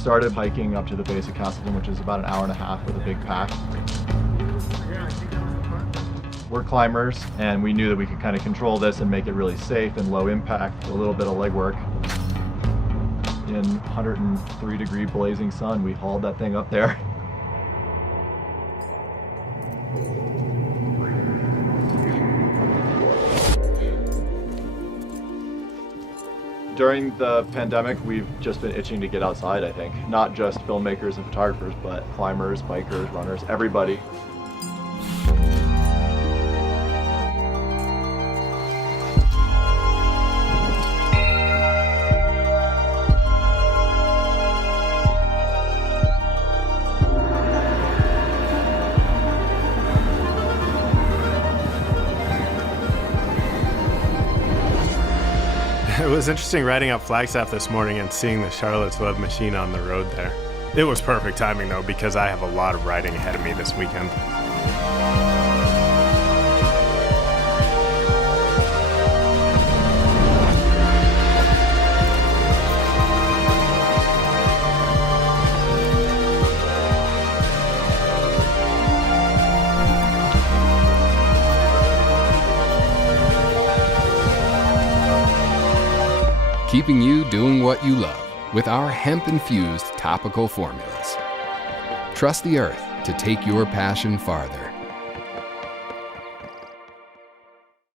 started hiking up to the base of Castleton, which is about an hour and a half with a big pack. We're climbers, and we knew that we could kind of control this and make it really safe and low impact, a little bit of legwork. In 103-degree blazing sun, we hauled that thing up there. During the pandemic, we've just been itching to get outside, I think. Not just filmmakers and photographers, but climbers, bikers, runners, everybody. It was interesting riding up Flagstaff this morning and seeing the Charlotte's Web machine on the road there. It was perfect timing though, because I have a lot of riding ahead of me this weekend. Keeping you doing what you love with our hemp-infused topical formulas. Trust the earth to take your passion farther.